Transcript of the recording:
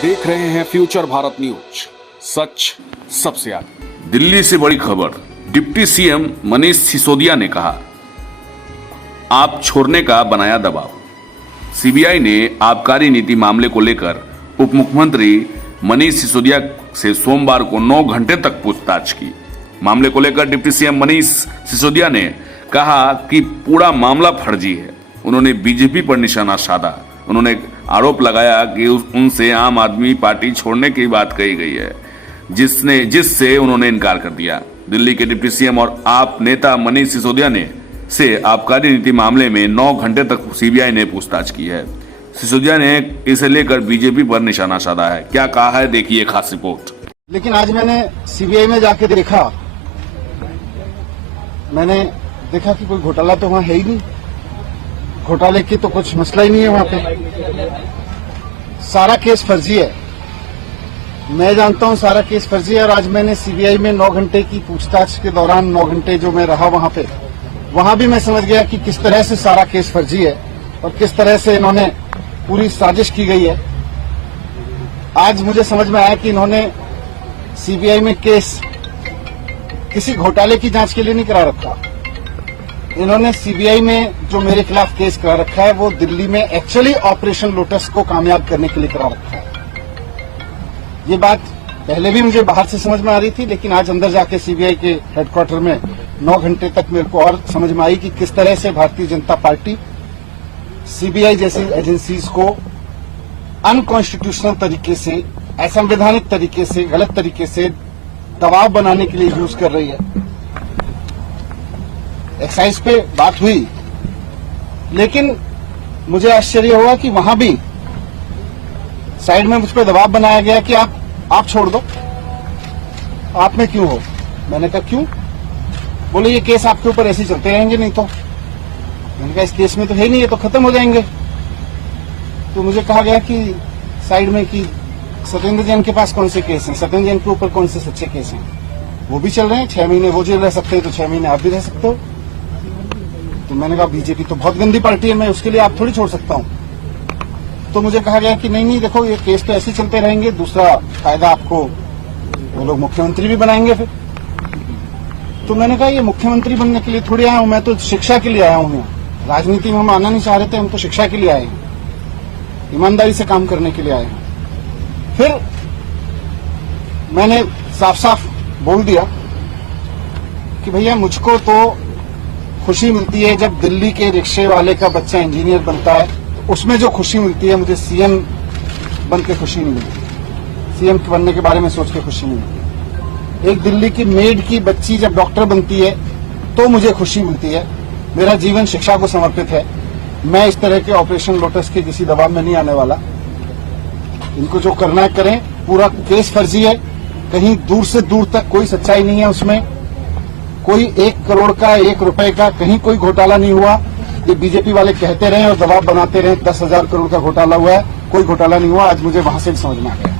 देख रहे हैं फ्यूचर भारत न्यूज, सच सबसे आगे। दिल्ली से बड़ी खबर, डिप्टी सीएम मनीष सिसोदिया ने कहा, आप छोड़ने का बनाया दबाव। सीबीआई ने आबकारी नीति मामले को लेकर उप मुख्यमंत्री मनीष सिसोदिया से सोमवार को 9 घंटे तक पूछताछ की। मामले को लेकर डिप्टी सीएम मनीष सिसोदिया ने कहा कि पूरा मामला फर्जी है। उन्होंने बीजेपी पर निशाना साधा। उन्होंने आरोप लगाया कि उनसे आम आदमी पार्टी छोड़ने की बात कही गई है, जिससे उन्होंने इनकार कर दिया। दिल्ली के डिप्टी सीएम और आप नेता मनीष सिसोदिया ने से आबकारी नीति मामले में 9 घंटे तक सीबीआई ने पूछताछ की है। सिसोदिया ने इसे लेकर बीजेपी पर निशाना साधा है। क्या कहा है, देखिए खास रिपोर्ट। लेकिन आज मैंने सीबीआई में जाके देखा, मैंने देखा कि कोई घोटाला तो वहां है ही नहीं। घोटाले की तो कुछ मसला ही नहीं है वहां पे। सारा केस फर्जी है, मैं जानता हूं सारा केस फर्जी है। और आज मैंने सीबीआई में 9 घंटे की पूछताछ के दौरान 9 घंटे जो मैं रहा वहां पे, वहां भी मैं समझ गया कि किस तरह से सारा केस फर्जी है और किस तरह से इन्होंने पूरी साजिश की गई है। आज मुझे समझ में आया कि इन्होंने सीबीआई में केस किसी घोटाले की जांच के लिए नहीं करा रखा। इन्होंने सीबीआई में जो मेरे खिलाफ केस करा रखा है वो दिल्ली में एक्चुअली ऑपरेशन लोटस को कामयाब करने के लिए करा रखा है। ये बात पहले भी मुझे बाहर से समझ में आ रही थी, लेकिन आज अंदर जाके सीबीआई के हेडक्वार्टर में 9 घंटे तक मेरे को और समझ में आई कि किस तरह से भारतीय जनता पार्टी सीबीआई जैसी एजेंसीज को अनकॉन्स्टिट्यूशनल तरीके से, असंवैधानिक तरीके से, गलत तरीके से दबाव बनाने के लिए यूज कर रही है। एक्साइज पे बात हुई, लेकिन मुझे आश्चर्य हुआ कि वहां भी साइड में मुझ पर दबाव बनाया गया कि आप छोड़ दो, आप में क्यों हो। मैंने कहा क्यों? बोले ये केस आपके ऊपर ऐसे चलते रहेंगे, नहीं तो। मैंने कहा इस केस में तो है नहीं, ये तो खत्म हो जाएंगे। तो मुझे कहा गया कि साइड में कि सत्येंद्र जैन के पास कौन से केस हैं, सत्येंद्र जैन के ऊपर कौन से सच्चे केस हैं, वो भी चल रहे हैं। 6 महीने वो जेल रह सकते हैं तो 6 महीने आप भी रह सकते हो। तो मैंने कहा बीजेपी तो बहुत गंदी पार्टी है, मैं उसके लिए आप थोड़ी छोड़ सकता हूं। तो मुझे कहा गया कि नहीं देखो ये केस तो ऐसे चलते रहेंगे, दूसरा फायदा आपको वो लोग मुख्यमंत्री भी बनाएंगे फिर। तो मैंने कहा ये मुख्यमंत्री बनने के लिए थोड़ी आया हूं, मैं तो शिक्षा के लिए आया हूं। राजनीति में हम आना नहीं चाह रहे थे, हम तो शिक्षा के लिए आए हैं, ईमानदारी से काम करने के लिए आए हैं। फिर मैंने साफ साफ बोल दिया कि भैया मुझको तो खुशी मिलती है जब दिल्ली के रिक्शे वाले का बच्चा इंजीनियर बनता है, तो उसमें जो खुशी मिलती है, मुझे सीएम बन के खुशी नहीं मिलती। सीएम बनने के बारे में सोच के खुशी नहीं मिलती। एक दिल्ली की मेड की बच्ची जब डॉक्टर बनती है तो मुझे खुशी मिलती है। मेरा जीवन शिक्षा को समर्पित है। मैं इस तरह के ऑपरेशन लोटस के किसी दबाव में नहीं आने वाला। इनको जो करना है करें। पूरा केस फर्जी है, कहीं दूर से दूर तक कोई सच्चाई नहीं है उसमें। कोई 1 करोड़ का, 1 रुपए का कहीं कोई घोटाला नहीं हुआ। ये बीजेपी वाले कहते रहे और दबाव बनाते रहे 10,000 करोड़ का घोटाला हुआ है, कोई घोटाला नहीं हुआ। आज मुझे वहां से भी समझ में आ गया।